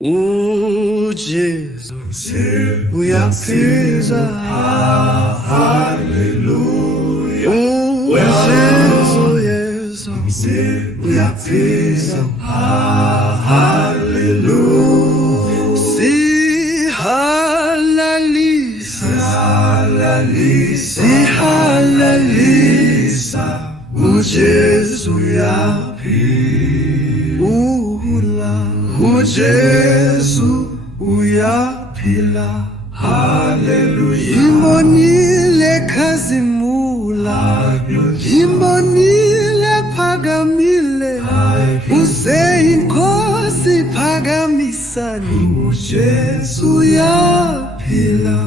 uJesu uyasiza, haleluya. uJesu uyasiza, haleluya. Sihalalisa uJesu uyaphila, uJesu uyaphila, haleluya. Imbonile khazimula, imbonile phakamile, useyinkosi phakamisani, uJesu uyaphila.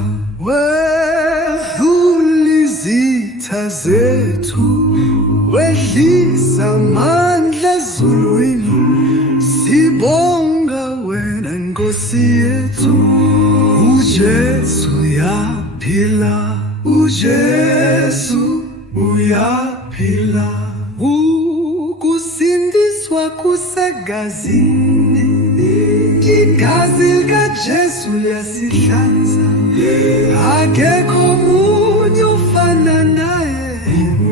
Wedlula izitha zethu, wehlisa amandla ezulwini, sibonga wena Nkosi yethu. uJesu uyaphila, uJesu uyaphila. Ukusindiswa kusegazini, igazi likaJesu liyasihlanza, akekho omunye ufana naye.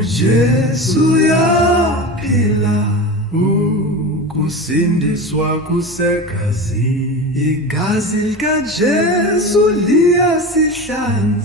uJesu uyaphila, ukusindiswa kusegazini, igazi likaJesu liyasihlanza.